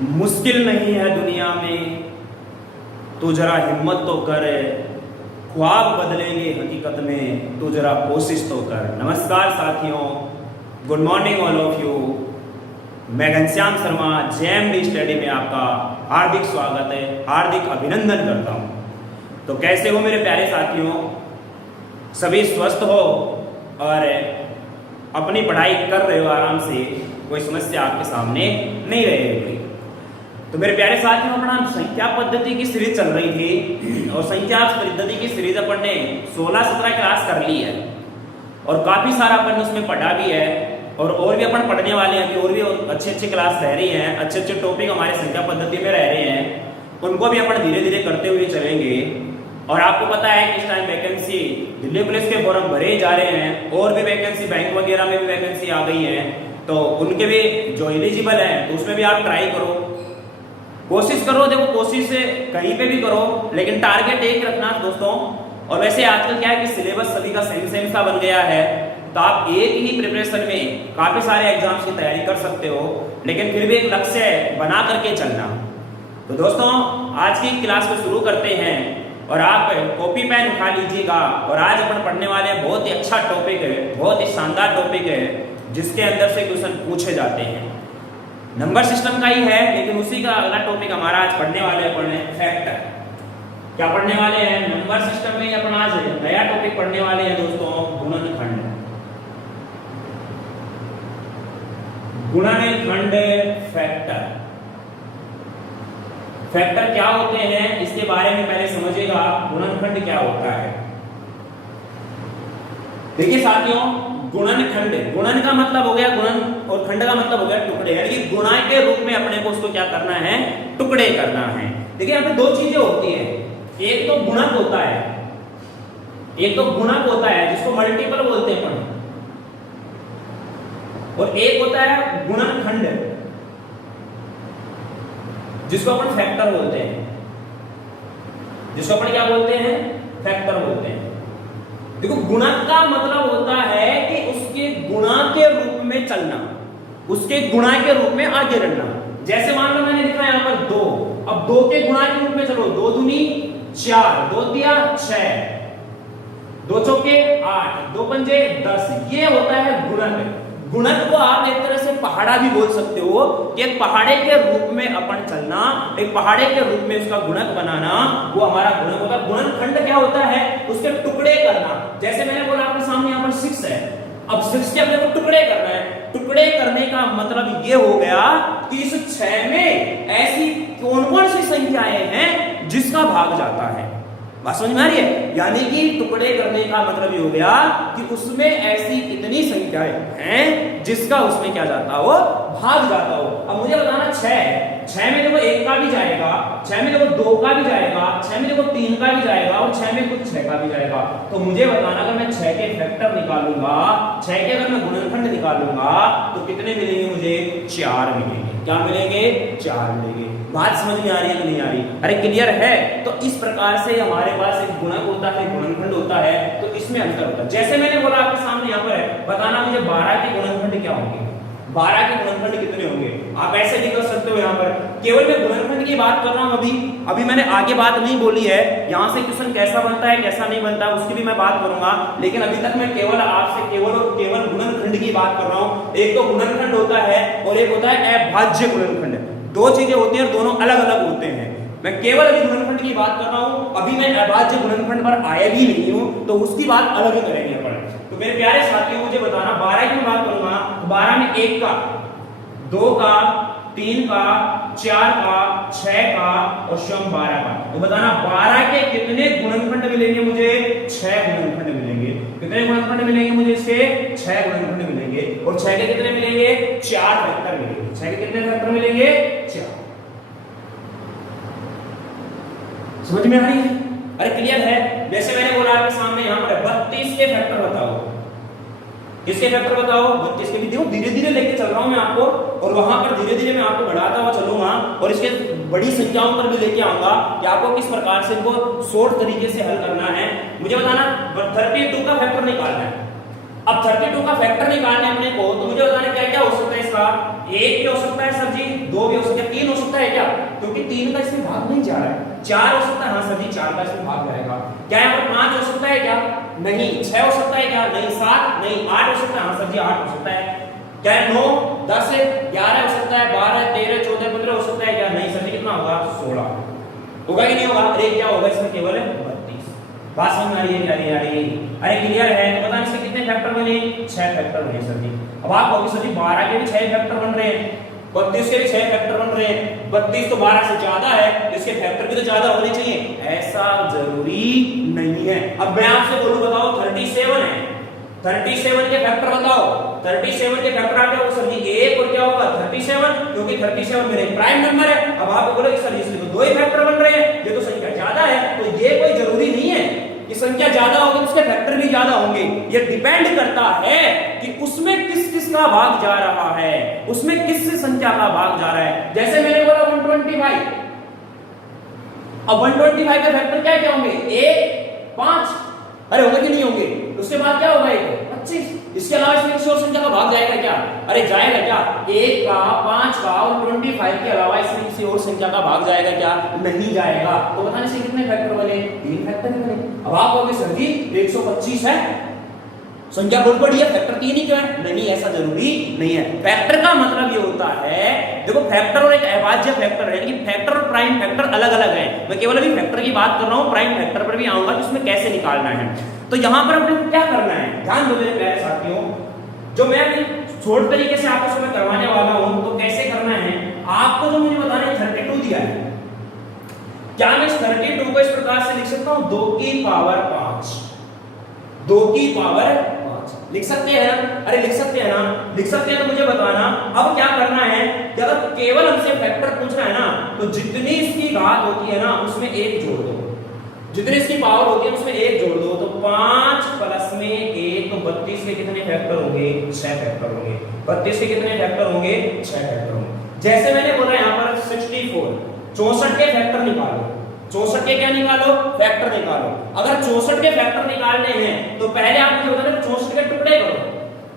मुश्किल नहीं है दुनिया में, तो जरा हिम्मत तो कर, ख्वाब बदलेंगे हकीकत में, तो जरा कोशिश तो कर। नमस्कार साथियों, good morning all of you. मैं घनश्याम शर्मा JMD स्टडी में आपका हार्दिक स्वागत है, हार्दिक अभिनंदन करता हूँ। तो कैसे हो मेरे प्यारे साथियों, सभी स्वस्थ हो और अपनी पढ़ाई कर रहे हो आराम से, कोई समस्या आपके सामने नहीं रहेगी। तो मेरे प्यारे साथियों, अपना संख्या पद्धति की सीरीज चल रही थी और संख्या पद्धति की सीरीज अपन ने 16-17 क्लास कर ली है और काफी सारा अपन उसमें पढ़ा भी है और भी अपन पढ़ने वाले हैं। अभी और भी अच्छे क्लास रह रही हैं, अच्छे टॉपिक हमारे संख्या पद्धति में रह रहे हैं, उनको भी अपन धीरे धीरे करते हुए चलेंगे। और आपको पता है कि इस टाइम वैकेंसी दिल्ली पुलिस के फॉर्म भरे जा रहे हैं और भी वैकेंसी बैंक वगैरह में भी वैकेंसी आ गई है, तो उनके भी जो एलिजिबल है तो उसमें भी आप ट्राई करो, कोशिश करो। देखो, कोशिश से कहीं पे भी करो, लेकिन टारगेट एक रखना दोस्तों। और वैसे आजकल क्या है कि सिलेबस सभी का सेम सा बन गया है, तो आप एक ही प्रिपरेशन में काफी सारे एग्जाम्स की तैयारी कर सकते हो, लेकिन फिर भी एक लक्ष्य बना करके चलना। तो दोस्तों, आज की क्लास को शुरू करते हैं और आप कॉपी पेन उठा लीजिएगा। और आज अपन पढ़ने वाले हैं, बहुत ही अच्छा टॉपिक है, बहुत ही शानदार टॉपिक है, जिसके अंदर से क्वेश्चन पूछे जाते हैं। नंबर सिस्टम का ही है, लेकिन उसी का अगला टॉपिक हमारा आज पढ़ने वाले हैं, पढ़ने फैक्टर। क्या पढ़ने वाले हैं? नंबर सिस्टम में अपन आज नया टॉपिक पढ़ने वाले हैं दोस्तों, गुणनखंड। गुणनखंड फैक्टर। फैक्टर क्या होते हैं इसके बारे में पहले समझिएगा, गुणनखंड क्या होता है। देखिए साथियों, गुणनखंड, गुणन का मतलब हो गया गुणन और खंड का मतलब हो गया टुकड़े, यानी कि गुणा के रूप में अपने को उसको क्या करना है, टुकड़े करना है। देखिए यहाँ पे दो चीजें होती है, एक तो गुणक होता है, एक तो गुणक होता है जिसको मल्टीपल बोलते हैं अपन, और एक होता है गुणनखंड जिसको अपन फैक्टर बोलते हैं, जिसको अपन क्या बोलते हैं, फैक्टर बोलते हैं। देखो, गुणक का मतलब होता है कि उसके गुणा के रूप में चलना, उसके गुणा के रूप में आगे बढ़ना। जैसे मान लो मैंने लिखा है यहाँ पर 2, अब 2 के गुणा के रूप में चलो, 2 दूनी 4, 2 तिया 6, 2 चौके 8, 2 पंजे 10, ये होता है गुणक। गुणक को आप एक तरह से पहाड़ा भी बोल सकते हो कि एक पहाड़े के रूप में अपन चलना, एक पहाड़े के रूप में उसका गुणक बनाना, वो हमारा गुणक होता है। गुणनखंड क्या होता है, उसके टुकड़े करना। जैसे मैंने बोला आपके सामने यहाँ पर 6 है, अब 6 के अपने को टुकड़े करना है। टुकड़े करने का मतलब ये हो गया कि इस 6 में ऐसी कौन सी संख्याएं हैं जिसका भाग जाता है। बात समझ में आ रही है? यानी कि टुकड़े करने का मतलब ये हो गया कि उसमें ऐसी कितनी संख्याएं हैं जिसका उसमें क्या जाता हो, भाग जाता हो। अब मुझे बताना 6 है, 6 में देखो 1 का भी जाएगा, 6 में देखो 2 का भी जाएगा, 6 में देखो 3 का भी जाएगा और 6 में कुछ 6 का भी जाएगा। तो मुझे बताना, अगर मैं 6 के फैक्टर निकालूंगा, 6 के अगर मैं गुणनखंड निकालूंगा तो कितने मिलेंगे मुझे? 4 मिलेंगे। क्या मिलेंगे? 4 मिलेंगे। बात समझ में आ रही है कि नहीं आ रही? अरे क्लियर है? तो इस प्रकार से हमारे पास एक गुणक होता है, गुणनखंड होता है, तो इसमें अंतर होता है। जैसे मैंने बोला आपके सामने यहाँ पर है, बताना मुझे 12 के गुणनखंड क्या होंगे, 12 के गुणनखंड कितने होंगे। आप ऐसे भी कर सकते हो, यहाँ पर केवल मैं गुणनखंड की बात कर रहा हूँ। अभी मैंने आगे बात नहीं बोली है, यहाँ से क्वेश्चन कैसा बनता है कैसा नहीं बनता है उसकी भी मैं बात करूंगा, लेकिन अभी तक मैं केवल आपसे केवल गुणनखंड की बात कर रहा हूँ। एक तो गुणनखंड होता है और एक होता है अभाज्य गुणनखंड। दो चीजें होती हैं और दोनों अलग अलग होते हैं। मैं केवल अभी गुणनखंड की बात कर रहा हूं, अभी मैं अभाज्य गुणनखंड पर आया भी नहीं हूं, तो उसकी बात अलग ही करेंगे अपन। तो मेरे प्यारे साथियों, मुझे बताना 12 की बात करूंगा, 12 में 1 का, 2 का, 3 का, 4 का, 6 का और स्वयं 12 का। तो बताना 12 के कितने गुणनखंड मिलेंगे मुझे? 6 गुणनखंड मिलेंगे। कितने गुणनखंड मिलेंगे मुझे इसके? 6 गुणनखंड मिलेंगे। और 6 के कितने मिलेंगे? 4 फैक्टर मिलेंगे। 6 के कितने फैक्टर मिलेंगे? 4। समझ में आ रही है? अरे क्लियर है? वैसे मैंने बोला आपके सामने यहाँ पर 32 के फैक्टर बताओ। किसके फैक्टर बताओ? 32 के भी। देखो, धीरे धीरे लेके चल रहा हूं मैं आपको, और वहां पर धीरे धीरे मैं आपको बढ़ाता हुआ चलूंगा और इसके बड़ी संख्याओं पर भी लेके आऊंगा कि आपको किस प्रकार से इनको शॉर्ट तरीके से हल करना है। मुझे बताना 32 का फैक्टर निकालना है। अब 32 का फैक्टर निकालने अपने को, तो मुझे बताना क्या क्या हो सकता है इसका। इसका? एक भी हो सकता है सर जी, दो भी हो सकता है, तीन हो सकता है क्या? क्योंकि तीन का इसमें भाग नहीं जा रहा है। चार हो सकता है, हाँ सर जी चार का इसमें भाग जाएगा। क्या यहाँ पर पांच हो सकता है क्या? नहीं। छह हो सकता है क्या? नहीं। सात नहीं। आठ हो सकता है, हाँ सर जी आठ हो सकता है। क्या है? 9 10 11 हो सकता है, 12 13 14 15 हो सकता है क्या? नहीं सर जी कितना होगा? 16 होगा कि नहीं होगा? अरे क्या होगा इसमें? केवल 32। बात समझ में आ रही है? क्या नहीं आ रही है? अरे क्लियर है? तो बताना इसके कितने फैक्टर बने? 6 फैक्टर बने सर जी। अब आप कहोगे सर जी 12 के भी 6 फैक्टर बन रहे हैं, 32 के भी 6 फैक्टर बन रहे हैं, 32 तो 12 से ज्यादा है, इसके फैक्टर भी तो ज्यादा होने चाहिए। ऐसा जरूरी नहीं है। अब मैं आपसे बोलूं, बताओ 37 है, 37 के फैक्टर बताओ। 37 के फैक्टर आ गया वो सर जी 1 और क्या होगा? 37, क्योंकि 37 मेरे प्राइम नंबर है। अब आप बोलोगे सर इसमें तो दो ही फैक्टर बन रहे हैं, ये तो संख्या ज्यादा है। तो ये कोई जरूरी नहीं है कि संख्या ज्यादा होगी उसके फैक्टर भी ज्यादा होंगे। ये डिपेंड करता है कि उसमें किस किस का भाग जा रहा है, उसमें किस संख्या का भाग जा रहा है। जैसे मैंने बोला 125, अब 125 के फैक्टर क्या क्या होंगे? 1 5, अरे होंगे कि नहीं होंगे? उसके बाद क्या होगा? 25। इसके अलावा इसमें किसी और संख्या का भाग जाएगा क्या? अरे जाएगा क्या? 1 का, 5 का और 25 के अलावा इसमें किसी और संख्या का भाग जाएगा क्या? नहीं जाएगा। तो बताने से कितने फैक्टर बने? 3 फैक्टर बने। अब आप कहोगे सर जी 125 है, संख्या बहुत बड़ी है, फैक्टर 3 ही क्यों है? नहीं, ऐसा जरूरी नहीं है। फैक्टर का मतलब ये होता है, देखो फैक्टर और एक अभाज्य फैक्टर है, लेकिन फैक्टर और प्राइम फैक्टर अलग अलग है। मैं केवल अभी फैक्टर की बात कर रहा हूं, प्राइम फैक्टर पर भी आऊंगा कि उसमें कैसे निकालना है। तो यहां पर अपने क्या करना है, ध्यान दो मेरे प्यारे साथियों, जो मैं अभी छोटे तरीके से आपको समय करवाने वाला हूं। तो कैसे करना है आपको, जो मुझे बताना है 32 दिया है, क्या मैं 32 को इस प्रकार से लिख सकता हूं? 2 की पावर 5, 2 की पावर 5 लिख सकते हैं ना? अरे लिख सकते हैं ना? लिख सकते हैं तो मुझे बताना अब क्या करना है कि अगर केवल हमसे फैक्टर पूछ रहा है ना, तो जितनी इसकी घात होती है ना उसमें 1 जोड़ दो, जितनी इसकी पावर होती है उसमें 1 जोड़ दो। तो 5 प्लस में 1, तो 32 के कितने फैक्टर होंगे? 6 फैक्टर होंगे। 32 के कितने फैक्टर होंगे? 6 फैक्टर होंगे। जैसे मैंने बोला यहाँ पर 64, 64 के फैक्टर निकालो, 64 के क्या निकालो? फैक्टर निकालो। अगर 64 के फैक्टर निकालने हैं तो पहले आप मुझे बता दो 64 के टुकड़े करो।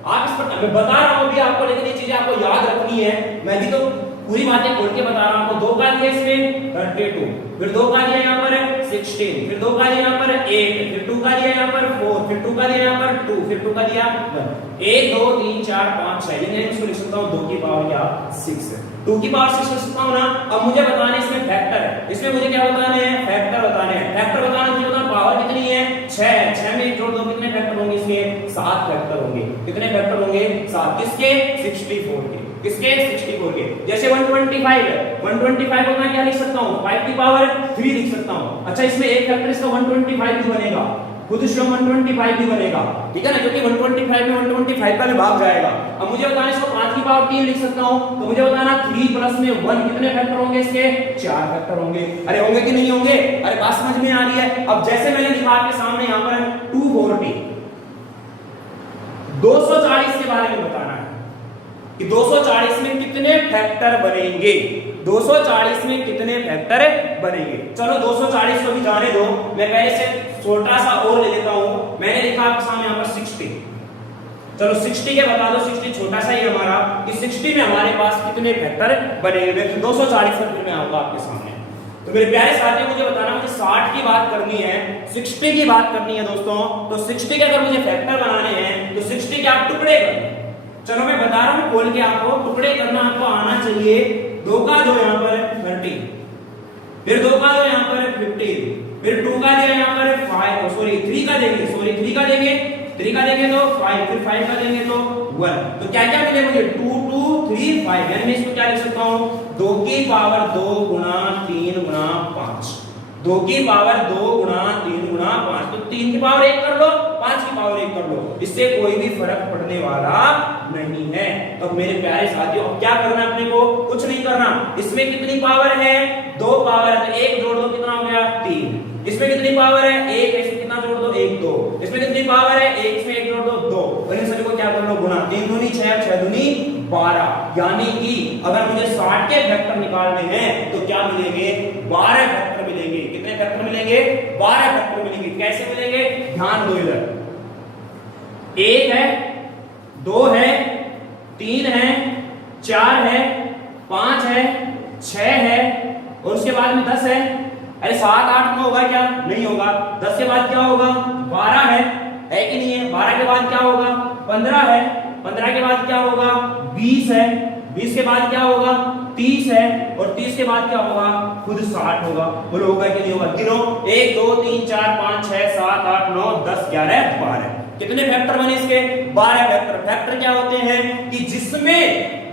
आप इस पर मैं बता रहा हूं अभी आपको, लेकिन ये चीजें आपको याद रखनी है। मैं भी तो पूरी बातें खोल के बता रहा हूं। 2 का दिया इसमें 32, फिर 2 का दिया यहाँ पर 16, फिर 2 का दिया यहाँ पर 8, फिर 2 का दिया यहाँ पर 4, फिर 2 का दिया यहाँ पर 2, फिर 2 का दिया 1, 1 2 3 4 5 6, यानी इसको लिख सकता हूं 2 की पावर क्या? 6 है। 2 की पावर 6 लिख सकता हूं ना। अब मुझे बताना है इसमें फैक्टर है, इसमें मुझे क्या बताने हैं? फैक्टर बताने हैं। फैक्टर बताना मुझे बताना पावर कितनी है? 6 है। 6 में 1 जोड़ दो, कितने फैक्टर होंगे इसके? 7 फैक्टर होंगे। कितने फैक्टर होंगे? 7। किसके? 64 के। किसके? 64 के। जैसे 125 है, 125 को मैं क्या लिख सकता हूं? 5 की पावर 3 लिख सकता हूं। अच्छा इसमें एक फैक्टर इसका 125 भी बनेगा, खुद से 125 भी बनेगा, ठीक है ना, क्योंकि 125 में 125 का भी भाग जाएगा। अब मुझे बताना इसको 5 की पावर 3 लिख सकता हूं, तो मुझे बताना 3 प्लस में 1 कितने फैक्टर होंगे इसके? 4 फैक्टर होंगे। अरे होंगे कि नहीं होंगे? अरे बात समझ में आ रही है? अब जैसे मैंने लिखा आपके सामने यहाँ पर 240, 240 के बारे में बताना है कि 240 में कितने फैक्टर बनेंगे, 240 में कितने फैक्टर बनेंगे। चलो 240 को भी जाने दो, मैं पहले से छोटा सा और ले लेता हूं। मैंने लिखा आपके सामने यहाँ पर 60, चलो 60 के बता दो, 60 छोटा सा ही हमारा, कि 60 में हमारे पास कितने फैक्टर बनेंगे। 240 पर फिर मैं आऊंगा आपके सामने। तो मेरे प्यारे साथियों मुझे बताना, मुझे 60 की बात करनी है, 60 की बात करनी है दोस्तों। तो 60 के अगर मुझे फैक्टर बनाने हैं तो 60 के आप टुकड़े करो। चलो मैं बता रहा हूं खोल के आपको, टुकड़े करना आपको आना चाहिए। 2 का जो यहाँ पर 30, फिर 2 का जो यहाँ पर 15, फिर 2 का दिया यहाँ पर 5, सॉरी 3 का देंगे, सॉरी 3 का देंगे, 3 का देंगे तो 5, फिर 5 का देंगे तो 1। तो क्या क्या मिले मुझे? 2 2 3 5, यानी मैं इसको क्या लिख सकता हूँ? 2 की पावर 2 गुणा 3 गुणा 5, 2 की पावर 2 गुणा 3 गुणा 5। तो 3 की पावर 1 कर लो, 5 की पावर 1 कर लो, इससे कोई भी फर्क पड़ने वाला नहीं है। तो मेरे प्यारे साथियों अब क्या करना है अपने को? कुछ नहीं करना। इसमें कितनी पावर है? 2 पावर है, तो 1 जोड़ दो, कितना हो गया? 3। इसमें कितनी पावर है? 1, इसमें कितना जोड़ दो? 1 2। इसमें कितनी पावर है? 1, इसमें 1 जोड़ दो 2। और इन सभी को क्या कर लो? गुणा। 3 दूनी 6, 6 दूनी 12, यानी कि अगर मुझे 60 के फैक्टर निकालने हैं तो क्या मिलेंगे? 12 फैक्टर मिलेंगे। कितने फैक्टर मिलेंगे? 12 फैक्टर मिलेंगे। कैसे मिलेंगे? ध्यान दो इधर, 1 है, 2 है, 3 है, 4 है, 5 है, 6 है और उसके बाद में 10 है। अरे 7 8 9 होगा क्या? नहीं होगा। 10 के बाद क्या होगा? 12 है कि नहीं है? 12 के बाद क्या होगा? 15 है। 15 के बाद क्या होगा? 20 है। 20 के बाद क्या होगा? 30 है और 30 के बाद क्या होगा? खुद 60 होगा। बोलो होगा कि नहीं होगा? गिनो 1 2 3 4 5 6 7 8 9 10 11 12। कितने फैक्टर बने इसके? 12 फैक्टर। फैक्टर क्या होते हैं कि जिसमें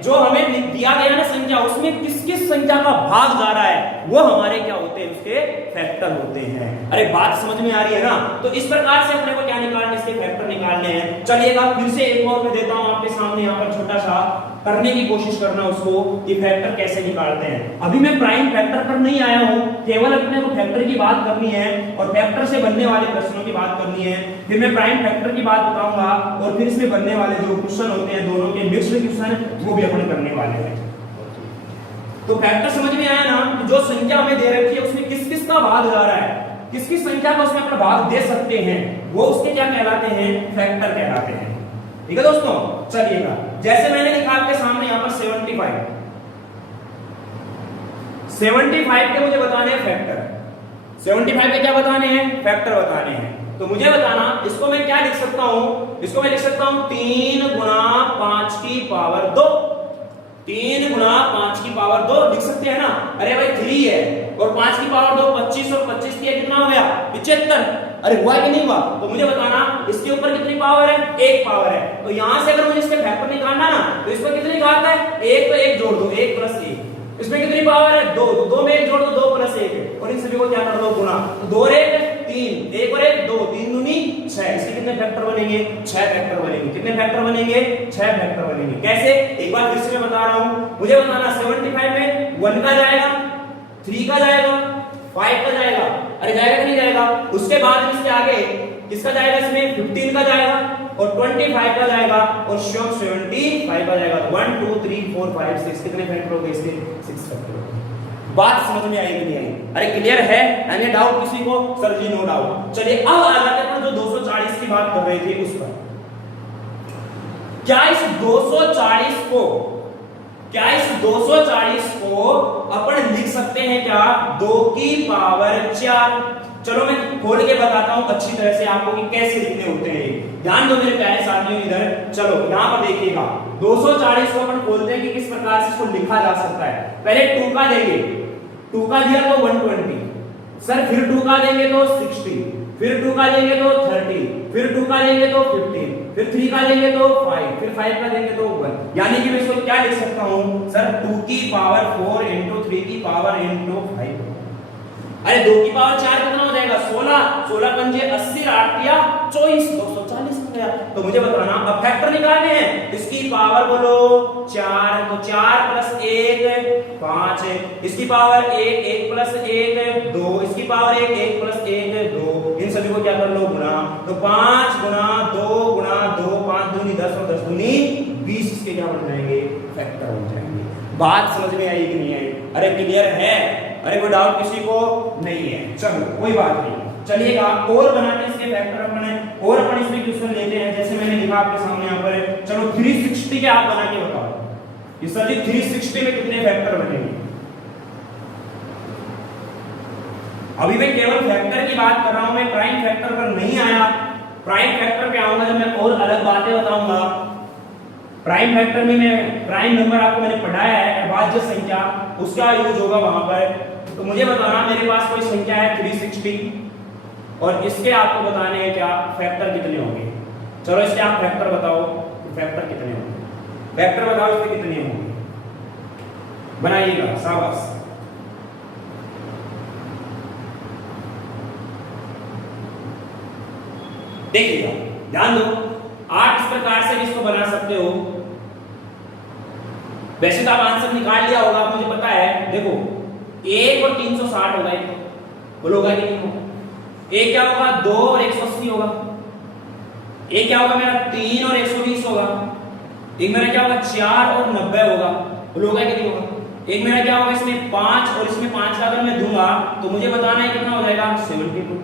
जो हमें दिया गया ना संख्या, उसमें किस किस संख्या का भाग जा रहा है वो हमारे क्या होते हैं? उसके फैक्टर होते हैं। अरे बात समझ में आ रही है ना? तो इस प्रकार से अपने को क्या निकालने? इसके फैक्टर निकालने हैं। चलिएगा फिर से एक और मैं देता हूं आपके सामने, यहाँ पर छोटा सा करने की कोशिश करना उसको कि फैक्टर कैसे निकालते हैं। अभी मैं प्राइम फैक्टर पर नहीं आया हूं, केवल अपने को फैक्टर की बात करनी है और फैक्टर से बनने वाले प्रश्नों की बात करनी है। फिर मैं प्राइम फैक्टर की बात बताऊंगा और फिर इसमें बनने वाले जो क्वेश्चन होते हैं दोनों के मिक्स्ड क्वेश्चन वो भी अपन करने वाले हैं। तो फैक्टर समझ में आया ना? जो संख्या हमें दे रखी है उसमें किस किस का भाग जा रहा है, किस किस संख्या को उसमें अपना भाग दे सकते हैं, वो उसके क्या कहलाते हैं? फैक्टर कहलाते हैं। ठीक है दोस्तों, चलिएगा जैसे मैंने लिखा आपके सामने यहाँ पर 75 के मुझे बताने हैं फैक्टर। 75 के क्या बताने हैं? फैक्टर बताने हैं। तो मुझे बताना इसको मैं क्या लिख सकता हूं? इसको मैं लिख सकता हूं 3 गुना 5 की पावर 2। 3 गुना 5 की पावर 2 लिख सकते हैं ना? अरे भाई 3 है और 5 की पावर 2 25 और 25 किया कितना हो गया? 75। अरे हुआ कि नहीं हुआ? तो मुझे बताना इसके ऊपर कितनी पावर है? 1 पावर है। तो यहां से अगर मुझे इसके फैक्टर निकालना ना तो इसमें कितनी घात है? 1 तो 1 जोड़ दो, 1 प्लस 1। इसमें कितनी पावर है? 2। 2 में 1 जोड़ दो, 2 प्लस 1 और इन सभी को क्या कर दो? गुना। 2 और 1 3, 1 और 1 2, 3 दूनी 6। इसके कितने फैक्टर बनेंगे? 6 फैक्टर बनेंगे। कितने फैक्टर बनेंगे? 6 फैक्टर बनेंगे। कैसे? एक बार फिर से मैं बता रहा हूं, मुझे बताना 75 में 1 का जाएगा, 3 का जाएगा, 5 का जाएगा। अरे जाएगा कि नहीं जाएगा? उसके बाद इसके आगे किसका जाएगा? इसमें 15 का जाएगा और 25 का जाएगा और 75 का जाएगा। 1 2 3 4 5 6 कितने फैक्टर हो गए इसके? 6 फैक्टर हो गए। बात समझ में आई कि नहीं आई? अरे क्लियर है? एनी डाउट किसी को? सर जी नो डाउट। चलिए अब आ जाते हैं जो 240 की बात कर रहे थे उस पर। क्या इस 240 को अपन लिख सकते हैं क्या? 2 की पावर 4। चलो मैं खोल के बताता हूं अच्छी तरह से आपको कि कैसे लिखने होते हैं। ध्यान दो मेरे प्यारे साथियों इधर। चलो यहां पर देखिएगा 240 को अपन खोलते हैं कि किस प्रकार से इसको लिखा जा सकता है। पहले 2 का देंगे, 2 का दिया तो 120 सर, फिर 2 का देंगे तो 60, फिर 2 का देंगे तो 30, फिर 2 का देंगे तो 15, फिर 3 का देंगे तो 5, फिर 5 का देंगे तो 1। यानी कि मैं इसको क्या लिख सकता हूं सर? 2 की पावर 4 इंटू 3 की पावर इंटू 5। अरे 2 की पावर 4 कितना हो जाएगा? 16। 16 पंजे 80, 8 या 24, 240 हो गया। तो मुझे बताना अब फैक्टर निकालने हैं। इसकी पावर बोलो 4, तो 4 प्लस 1 5 है। इसकी पावर 1, 1 प्लस 1 2, इसकी पावर 1, 1 प्लस 1 2। इन सभी को क्या कर लो? गुना। तो 5 गुना 2 गुना 2, 5 दूनी 10 और 10 दूनी 20। इसके क्या बन जाएंगे? फैक्टर बन जाएंगे। बात समझ में आई कि नहीं आई? अरे क्लियर है? अरे कोई डाउट किसी को नहीं है? चलो कोई बात नहीं। चलिएगा और बना के इसके फैक्टर अपन और अपन इसमें क्वेश्चन लेते हैं। जैसे मैंने लिखा आपके सामने यहाँ पर। चलो 360 के आप बना के बताओ। इस सर 360 में कितने फैक्टर बनेंगे? अभी मैं केवल फैक्टर की बात कर रहा हूं, मैं प्राइम फैक्टर पर नहीं आया। प्राइम फैक्टर पे आऊंगा जब मैं और अलग बातें बताऊंगा। प्राइम फैक्टर में मैं प्राइम नंबर आपको मैंने पढ़ाया है, अभाज्य संख्या, उसका यूज होगा वहां पर। तो मुझे बताना मेरे पास कोई संख्या है 360 और इसके आपको बताने हैं क्या फैक्टर कितने होंगे। चलो इसके आप फैक्टर बताओ, फैक्टर कितने होंगे? फैक्टर बताओ इसके कितने होंगे, बनाइएगा। शाबाश। देखिएगा, ध्यान दो। 8 इस प्रकार से इसको बना सकते हो। वैसे तो आप आंसर निकाल लिया होगा, मुझे पता है। देखो 1 और 360 होगा, बोलोगा कि नहीं होगा? 1 क्या होगा? 2 और 180 होगा। 1 क्या होगा मेरा? 3 और 120 होगा। एक मेरा क्या होगा? 4 और 90 होगा। बोलोगा कि नहीं होगा? एक मेरा क्या होगा? इसमें 5 और इसमें 5 का अगर मैं दूंगा तो मुझे बताना है कितना हो जाएगा? 72।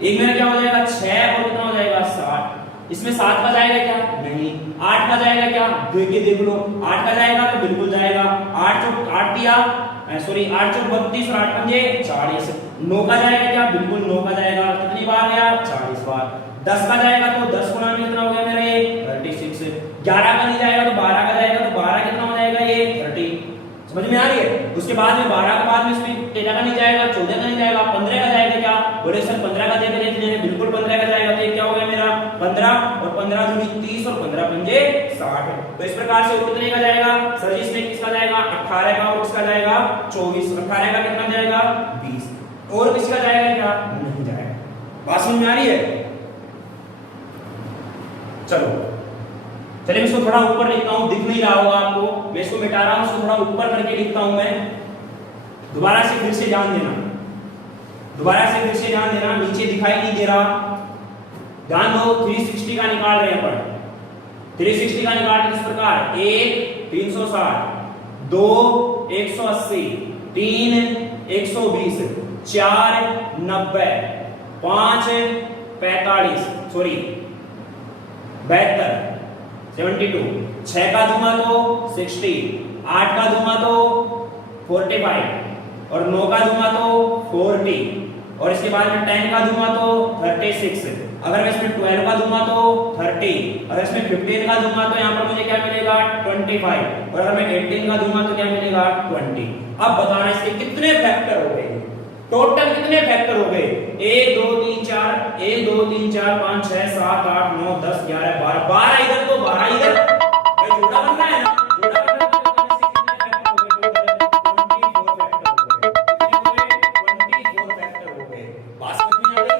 एक मेरा क्या हो जाएगा? 6 और कितना हो जाएगा? 60। इसमें 7 का जाएगा क्या? नहीं। 8 का जाएगा क्या? देखिए देख लो, 8 का जाएगा तो बिल्कुल जाएगा। 8 चौक 8 दिया, सॉरी 8 चौक 32 और 8 पंजे 40। 9 का जाएगा क्या? बिल्कुल 9 का जाएगा। कितनी बार गया? 40 बार। 10 का जाएगा तो 10 गुना में कितना हो गया मेरा ये? 36। 11 का नहीं जाएगा तो 12 का जाएगा, तो 12 कितना हो जाएगा ये? 30। समझ में आ रही है? उसके बाद में 12 के बाद में इसमें 13 का नहीं जाएगा, 14 का नहीं जाएगा, 15 का जाएगा क्या? बोले सर 15 का देते देते बिल्कुल 15 का जाएगा। तो ये क्या हो गया मेरा? 15 और 15 दूनी 30 और 15 पंजे 60। तो इस प्रकार से कितने का जाएगा? सर इसमें किसका जाएगा? 18 का, और किसका जाएगा? 24। 18 का कितना जाएगा? 20। और किसका जाएगा क्या? नहीं जाएगा। बात समझ में आ रही है? चलो चलिए मैं इसको थोड़ा ऊपर लिखता हूं, दिख नहीं रहा होगा आपको, मैं इसको मिटा रहा हूं, इसको थोड़ा ऊपर करके लिखता हूं मैं। दोबारा से फिर से ध्यान देना, दोबारा से फिर से ध्यान देना, नीचे दिखाई नहीं दे रहा। ध्यान दो, 360 का निकाल रहे हैं अपन। 360 का निकाल किस प्रकार? 1 360, 2 180, 3 120, 4 90, 5 45, सॉरी 72, 72, 6 का दूंगा तो 60, 8 का दूंगा तो 45 और 9 का दूंगा तो 40 और इसके बाद में 10 का दूंगा तो 36। अगर मैं इसमें 12 का दूंगा तो 30, अगर इसमें 15 का दूंगा तो यहाँ पर मुझे क्या मिलेगा? 25 और अगर मैं 18 का दूंगा तो क्या मिलेगा? 20। अब बताना इसके कितने फैक्टर हो गए? टोटल कितने फैक्टर हो गए? 1 2 3 4, 1 2 3 4 5 6 7 8 9 10 11 12, 12 इधर तो 12 इधर। भाई जोड़ा बन रहा है ना? जोड़ा बन रहा है तो 24 फैक्टर हो गए। बात समझ में आ गई?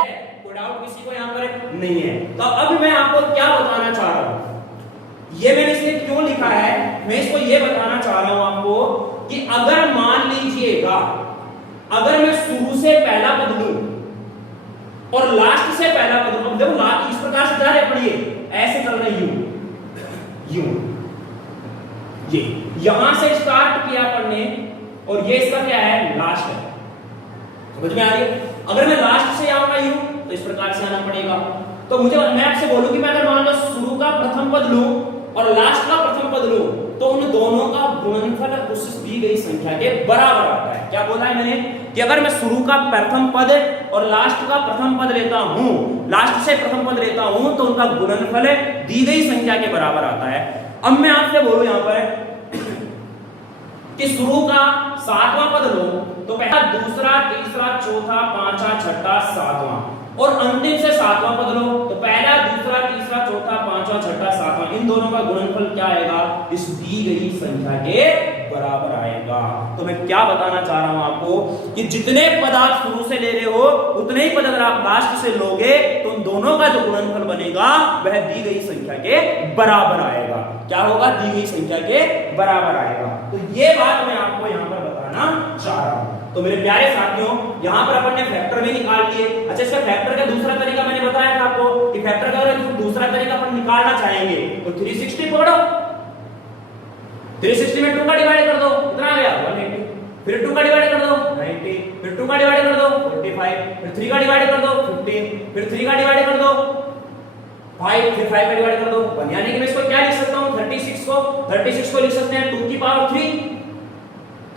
है कोई डाउट किसी को यहाँ पर? नहीं है। तो अब मैं आपको क्या बताना चाह रहा हूँ, ये मैंने इसलिए क्यों लिखा है, मैं इसको ये बताना चाह रहा हूं आपको कि अगर मान लीजिएगा अगर मैं शुरू से पहला पद लूं और लास्ट से पहला पद लूं, अब देखो लास्ट इस प्रकार से जा रहे पढ़िए, ऐसे चल रहे यू ये यहां से स्टार्ट किया पढ़ने और ये इसका क्या है? लास्ट है। समझ में आ रही है? अगर मैं लास्ट से आऊंगा यू तो इस प्रकार से आना पड़ेगा। तो मुझे मैं आपसे बोलूं कि मैं अगर मान लो शुरू का प्रथम पद लूं और लास्ट का प्रथम पद लूं तो उन दोनों का गुणनफल उस दी गई संख्या के बराबर आता है। क्या बोला है मैंने? कि अगर मैं शुरू का प्रथम पद और लास्ट का प्रथम पद लेता हूं, लास्ट से प्रथम पद लेता हूं तो उनका गुणनफल दी गई संख्या के बराबर आता है। अब मैं आपसे बोलूं यहां पर कि शुरू का 7वां पद लो तो पहला दूसरा तीसरा चौथा पांचवा छठा सातवां और अंतिम से 7वां पद लो तो पहला दूसरा तीसरा चौथा पांचवा छठा सातवां, इन दोनों का गुणनफल क्या आएगा? इस दी गई संख्या के बराबर आएगा। तो मैं क्या बताना चाह रहा हूं आपको कि जितने पद आप शुरू से ले रहे हो उतने ही पद अगर आप लास्ट से लोगे तो उन दोनों का जो गुणनफल बनेगा वह दी गई संख्या के बराबर आएगा। क्या होगा? दी गई संख्या के बराबर आएगा। तो ये बात मैं आपको यहां पर बताना चाह रहा हूं। तो मेरे प्यारे साथियों, यहां पर अपन ने फैक्टर भी निकाल लिए। अच्छा, इसका फैक्टर का दूसरा तरीका मैंने बताया था आपको कि फैक्टर का अगर दूसरा तरीका अपन निकालना चाहेंगे तो 360 पकड़ो, 360 में 2 का डिवाइड कर दो, कितना आ गया? 180। फिर 2 का डिवाइड कर दो 90, फिर 2 का डिवाइड कर दो 45, फिर 3 का डिवाइड कर दो 15, फिर 3 का डिवाइड कर दो 5, फिर 5 का डिवाइड कर दो 1। यानी कि मैं इसको क्या लिख सकता हूं? 36 को लिख सकते हैं 2 की पावर 3,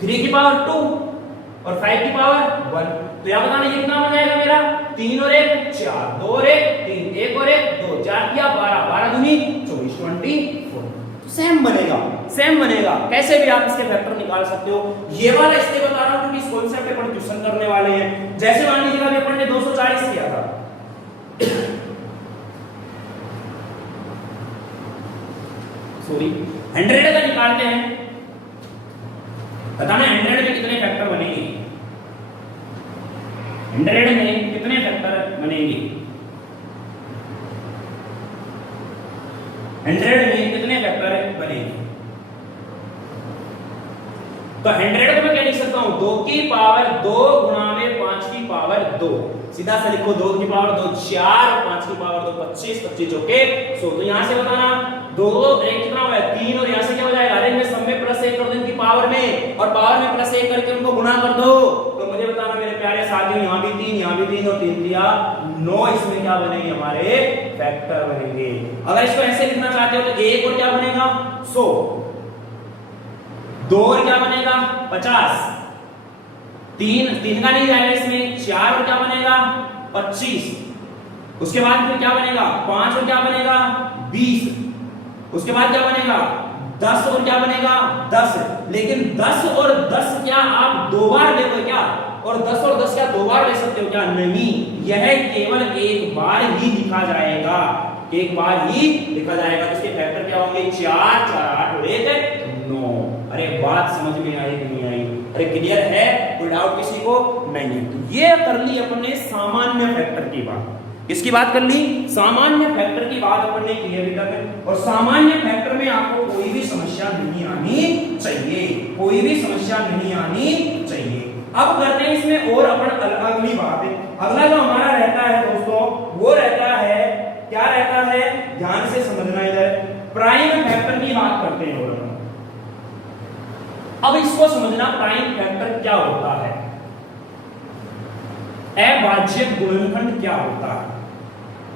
3 की पावर 2 और 5 की पावर 1। तो यहां बताना ये कितना बन जाएगा मेरा? 3 और 1 4, 2 और 1 3, 1 और 1 2, 4 किया 12, 12 दूनी 24, 24। सेम बनेगा, सेम बनेगा। कैसे भी आप इसके फैक्टर निकाल सकते हो। ये वाला इसलिए बता रहा हूं क्योंकि इस कॉन्सेप्ट पे अपन ट्यूशन करने वाले हैं। जैसे मान लीजिएगा अभी अपन ने 240 किया था, सॉरी 100 का निकालते हैं, बताना 100 में कितने फैक्टर बनेंगे? 100 में कितने फैक्टर बनेंगे? 100 में कितने फैक्टर बनेंगे? तो 100 को मैं क्या लिख सकता हूं? 2 की पावर 2 गुणा में 5 की पावर 2, सीधा सा लिखो 2 की पावर 2 4 और 5 की पावर 2 25, 25 चौके 100। तो यहां से बताना 2 1 कितना हुआ? 3 और यहां से क्या हो जाएगा? अरे मैं सब में +1 कर दो इनकी पावर में और पावर में +1 करके उनको गुणा कर दो। तो मुझे बताना मेरे प्यारे साथियों, यहां भी 3 यहां भी 3 और 3 दिया 9 इसमें क्या बनेंगे हमारे फैक्टर बनेंगे। अगर इसको ऐसे लिखना चाहते हो तो 1 और क्या बनेगा 100, 2 और क्या बनेगा 50, 3 का नहीं जाएगा इसमें, 4 और क्या बनेगा 25, उसके बाद फिर क्या बनेगा 5 और क्या बनेगा 20, उसके बाद क्या बनेगा 10 और क्या बनेगा 10। लेकिन 10 और 10 क्या आप 2 बार देखो क्या, और 10 और 10 क्या 2 बार ले सकते हो क्या, नहीं, यह केवल एक बार ही लिखा जाएगा, एक बार ही लिखा जाएगा। तो इसके फैक्टर क्या होंगे 4 4 8 और 1 9। अरे बात समझ में आई कि नहीं आई? अरे क्लियर है? कोई डाउट किसी को नहीं है? तो ये कर ली अपन ने सामान्य फैक्टर की बात। किसकी बात कर ली? सामान्य फैक्टर की बात अपन ने की है बेटा में। और सामान्य फैक्टर में आपको कोई भी समस्या नहीं आनी चाहिए, कोई भी समस्या नहीं आनी चाहिए। अब करते हैं इसमें और अपन अगली बात है। अगला जो हमारा रहता है दोस्तों वो रहता है, क्या रहता है, ध्यान से समझना इधर, प्राइम फैक्टर की बात करते हैं। और अब इसको समझना प्राइम फैक्टर क्या होता है, अभाज्य गुणनखंड क्या होता है।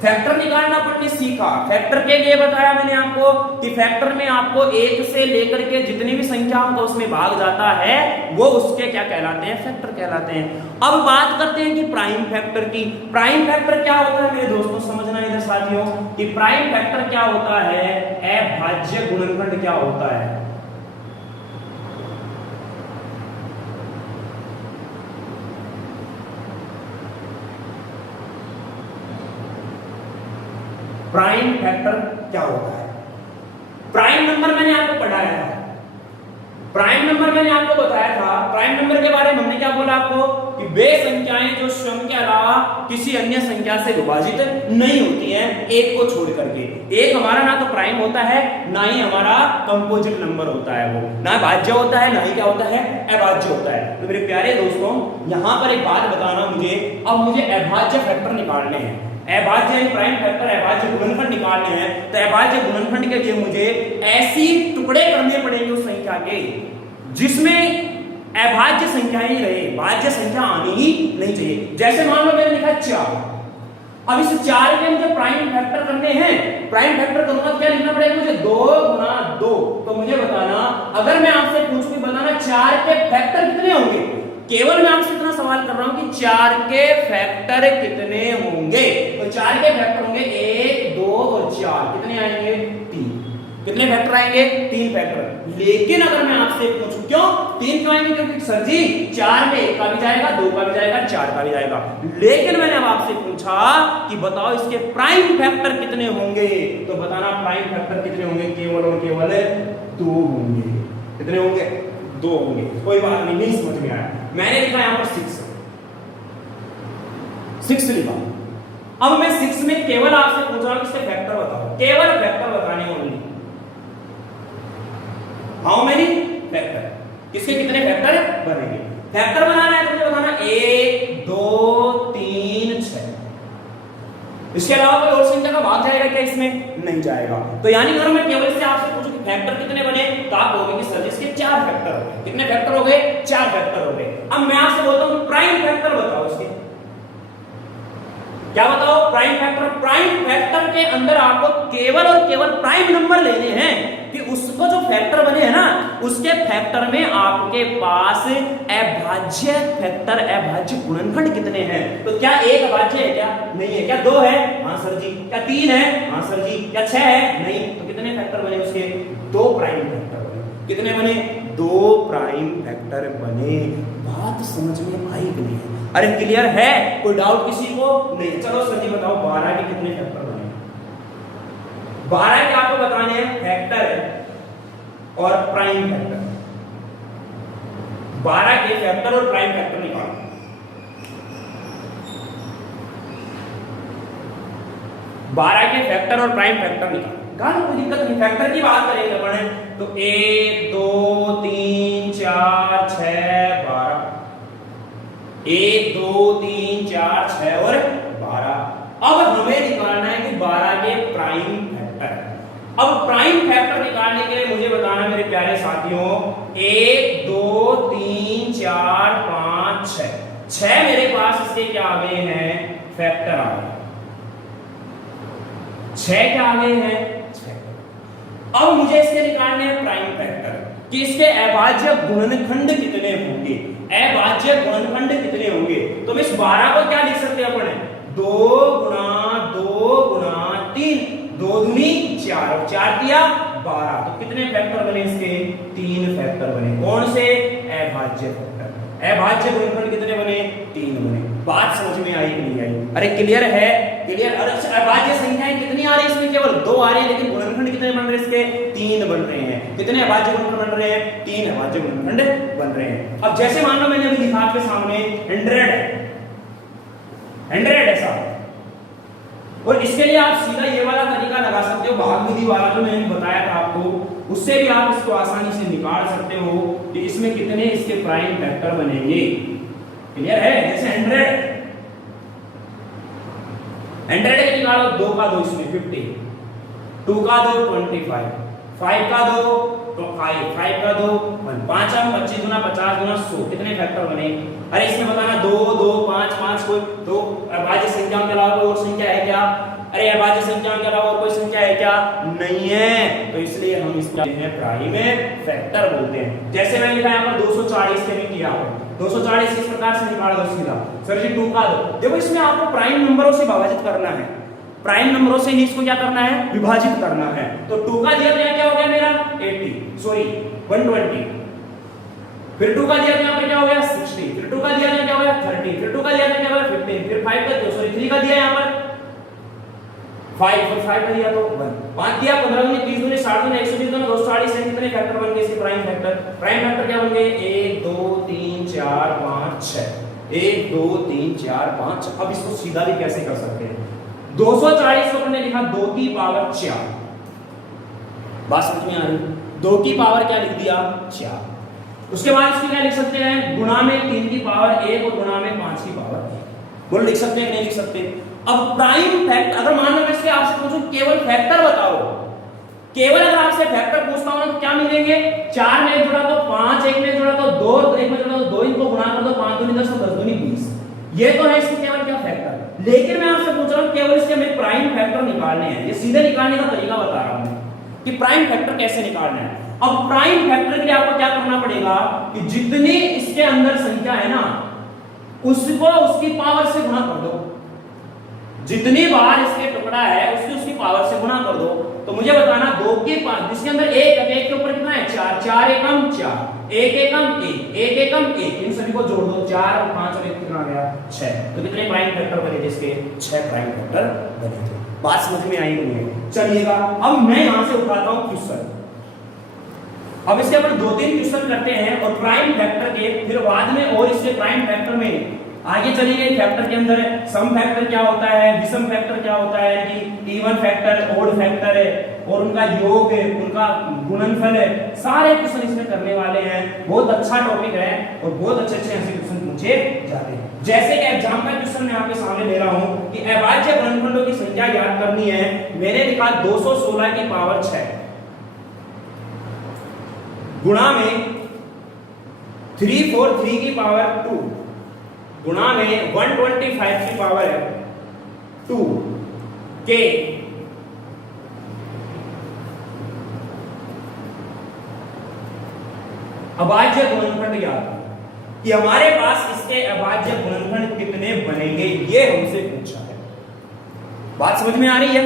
फैक्टर निकालना अपन ने सीखा। फैक्टर के लिए बताया मैंने आपको कि फैक्टर में आपको 1 से लेकर के जितनी भी संख्या होता है उसमें भाग जाता है, वो उसके क्या कहलाते हैं, फैक्टर कहलाते हैं। अब बात करते हैं कि प्राइम फैक्टर की। प्राइम फैक्टर क्या होता है मेरे दोस्तों, समझना इधर साथियों कि प्राइम फैक्टर क्या होता है, अभाज्य गुणनखंड क्या होता है। प्राइम फैक्टर क्या होता है? प्राइम नंबर मैंने आपको पढ़ाया था, प्राइम नंबर मैंने आपको बताया था। प्राइम नंबर के बारे में हमने क्या बोला आपको कि वे संख्याएं जो स्वयं के अलावा किसी अन्य संख्या से विभाजित नहीं होती हैं, एक को छोड़ करके। एक हमारा ना तो प्राइम होता है ना ही हमारा कंपोजिट नंबर होता है, वो ना भाज्य होता है ना ही क्या होता है, अभाज्य होता है। तो मेरे प्यारे दोस्तों यहां पर एक बात बताना मुझे, अब मुझे अभाज्य फैक्टर निकालने हैं, अभाज्य प्राइम फैक्टर अभाज्य गुणनखंड निकालने हैं। तो अभाज्य गुणनखंड के लिए मुझे ऐसी टुकड़े करने पड़ेंगे उस संख्या के जिसमें अभाज्य संख्या ही रहे, भाज्य संख्या आनी ही नहीं चाहिए। जैसे मान लो मैंने लिखा 4, अब इस 4 के मुझे प्राइम फैक्टर करने हैं। प्राइम फैक्टर करूंगा तो क्या लिखना पड़ेगा मुझे, 2 गुना 2। तो मुझे बताना, अगर मैं आपसे पूछूं कि बताना 4 के फैक्टर कितने होंगे, केवल मैं आपसे इतना सवाल कर रहा हूं कि 4 के फैक्टर कितने होंगे। तो 4 के फैक्टर होंगे 1 2 और 4, कितने आएंगे 3। कितने फैक्टर आएंगे 3 फैक्टर। लेकिन अगर मैं आपसे पूछूं क्यों 3 क्यों आएंगे, क्योंकि सर जी 4 में 1 का भी जाएगा, 2 का भी जाएगा, 4 का भी जाएगा। लेकिन मैंने अब आपसे पूछा कि बताओ इसके प्राइम फैक्टर कितने होंगे, तो बताना प्राइम फैक्टर कितने होंगे, केवल और केवल 2 होंगे। कितने होंगे 2 होंगे। कोई बात नहीं, नहीं समझ में आया, मैंने लिखा यहां पर 6 लिखा। अब मैं 6 में केवल आपसे पूछ रहा हूं इसके फैक्टर बताओ, केवल फैक्टर बताने ओनली। हाउ मेनी फैक्टर, किसके कितने फैक्टर बनेंगे। फैक्टर बनाना है तो मुझे बताना 1 2 3 6। इसके अलावा कोई और संख्या का भाग जाएगा क्या इसमें, नहीं जाएगा। तो यानी अगर मैं केवल इससे आपसे पूछूं कि फैक्टर कितने बने, तो आप कहोगे कि सर इसके 4 फैक्टर हो गए। कितने फैक्टर हो गए, 4 फैक्टर हो गए। अब मैं आपसे बोलता हूं कि प्राइम फैक्टर बताओ इसके, क्या बताओ प्राइम फैक्टर। प्राइम फैक्टर के अंदर आपको केवल और केवल प्राइम नंबर लेने हैं कि उसको जो फैक्टर बने हैं ना, उसके फैक्टर में आपके पास अभाज्य फैक्टर, अभाज्य गुणनखंड कितने हैं। तो क्या 1 अभाज्य है क्या, नहीं है। क्या 2 है, हां सर जी। क्या 3 है, हां सर जी। क्या 6 है, नहीं। तो कितने फैक्टर बने उसके, 2 प्राइम फैक्टर बने। कितने बने, 2 प्राइम फैक्टर बने। बात समझ में आई कि नहीं? अरे क्लियर है, कोई डाउट किसी को नहीं? चलो सर जी बताओ 12 के कितने फैक्टर बने। 12 के आपको बताने हैं फैक्टर और प्राइम फैक्टर। 12 के फैक्टर और प्राइम फैक्टर निकालो। 12 के फैक्टर और प्राइम फैक्टर निकालो, कोई दिक्कत नहीं। फैक्टर की बात करेंगे अपन तो 1 2 3 4 6 12, 1 2 3 4 6 और 12। अब हमें निकालना है कि 12 के प्राइम फैक्टर। अब प्राइम फैक्टर निकालने के लिए मुझे बताना मेरे प्यारे साथियों, 1 2 3 4 5 6 मेरे पास इसके क्या आ गए हैं, फैक्टर आ गए। 6 क्या आ गए हैं 6। अब मुझे इसके निकालने हैं प्राइम फैक्टर कि इसके अभाज्य गुणनखंड कितने होंगे, अभाज्य गुणनखंड कितने होंगे। तो हम इस 12 को क्या लिख सकते हैं अपन, 2 गुणा 2 गुणा 3, 2 दूनी 4, 4 दिया 12। तो कितने फैक्टर बने इसके, 3 फैक्टर बने। कौन से, अभाज्य फैक्टर। अभाज्य गुणनखंड कितने बने, 3 बने। बात समझ में आई कि नहीं आई? अरे क्लियर है, क्लियर। अभाज्य संख्याएं कितनी आ रही है इसमें, केवल 2 आ रही है, लेकिन गुणनखंड कितने बन रहे हैं इसके, 3 बन रहे हैं। कितने अभाज्य गुणनखंड बन रहे हैं, 3 अभाज्य गुणनखंड बन रहे हैं। अब जैसे मान लो मैंने अभी लिखा आपके सामने 100 ऐसा, और इसके लिए आप सीधा ये वाला तरीका लगा सकते हो, भाग विधि वाला जो मैंने बताया था आपको, उससे भी आप इसको आसानी से निकाल सकते हो कि इसमें कितने इसके प्राइम फैक्टर बनेंगे। क्लियर है? जैसे 100 के निकालो, 2 का 2 इसमें 50, 2 का 2 25, 5 का 2 तो 5 का 2 1, 5 25 गुना 50 गुना 100, कितने फैक्टर बने। अरे इसमें बताना 2 2 5 5 कोई दो अभाज्य संख्याओं के अलावा कोई और संख्या है क्या? अरे अभाज्य संख्याओं के अलावा और कोई संख्या है क्या? नहीं है। तो इसलिए हम इसका प्राइम फैक्टर बोलते हैं। जैसे मैंने लिखा यहाँ पर 240 के भी किया, 240 इस प्रकार से निकाल दो सीधा। सर जी 2 का 2, देखो इसमें आपको प्राइम नंबरों से विभाजित करना है, प्राइम नंबरों से ही इसको क्या करना है, विभाजित करना है। तो 2 का दिया क्या हो गया मेरा 120, फिर 2 का दिया यहाँ पे क्या हो गया 60, फिर 2 का दिया क्या हो गया 30, फिर 2 का दिया क्या हो गया 15, फिर 5 का 3 का दिया यहाँ पर 5, फिर 5 का दिया तो 1, 5 दिया 15 दूनी 30 दूनी 60 दूनी 120 दूनी 240 है। कितने फैक्टर बन गए इसके प्राइम फैक्टर? प्राइम फैक्टर क्या बन गए 1 2 3 4 5 6, 1 2 3 4 5। अब इसको सीधा भी कैसे कर सकते हैं, 240 को हमने लिखा 2 की पावर 4, बात समझ में आ रही? 2 की पावर क्या लिख दिया 4। उसके बाद इसको क्या लिख सकते हैं, गुणा में 3 की पावर 1 और गुणा में 5 की पावर 1। बोल लिख सकते हैं नहीं लिख सकते? अब प्राइम फैक्टर, अगर मान लो मैं इसके आपसे पूछूं केवल फैक्टर बताओ, केवल अगर आपसे फैक्टर पूछता हूं तो क्या मिलेंगे, 4 में 1 जुड़ा तो 5, 1 में जुड़ा तो 2, 1 में जुड़ा तो 2, इनको गुणा कर दो 5 दूनी 10 10 दूनी 20। ये तो है इसके केवल क्या फैक्टर। लेकिन मैं आपसे पूछ रहा हूं केवल इसके हमें प्राइम फैक्टर निकालने हैं। ये सीधे निकालने का तरीका बता रहा हूं कि प्राइम फैक्टर कैसे निकालना है। अब प्राइम फैक्टर के लिए आपको क्या करना पड़ेगा कि जितनी इसके अंदर संख्या है ना, उसको उसकी पावर से गुणा कर दो। जितनी बार इसके टुकड़ा है उसकी पावर से गुणा कर दो। तो मुझे बताना 2 के पावर जिसके अंदर 1 के ऊपर कितना है 4, 4 एकम 4, 1 एकम 1, 1 एकम 1, इन सभी को जोड़ दो, 4 और 5 और 1 कितना आ गया 6। तो कितने प्राइम फैक्टर बने थे इसके, 6 प्राइम फैक्टर बने थे। बात समझ में आई नहीं है? चलिएगा अब मैं यहां से उठाता हूं क्वेश्चन। अब इसके ऊपर 2-3 क्वेश्चन करते हैं और प्राइम फैक्टर के, फिर बाद में और इसके प्राइम फैक्टर में आगे चलेंगे। फैक्टर के अंदर सम फैक्टर क्या होता है, विषम फैक्टर क्या होता है, कि इवन फैक्टर, ओड फैक्टर है और उनका योग है, उनका गुणनफल है, सारे क्वेश्चन इसमें करने वाले हैं। बहुत अच्छा टॉपिक है और बहुत अच्छे अच्छे ऐसे क्वेश्चन पूछे जाते हैं। जैसे कि एग्जाम का क्वेश्चन मैं आपके सामने ले रहा हूं कि अभाज्य गुणनखंडों की संख्या याद करनी है। मैंने लिखा 216 की पावर 6 गुणा में 343 की पावर 2 गुणा में 125 की पावर 2 के अभाज्य गुणनखंड याद कि हमारे पास इसके अभाज्य गुणनखंड कितने बनेंगे, ये हमसे पूछा है। बात समझ में आ रही है?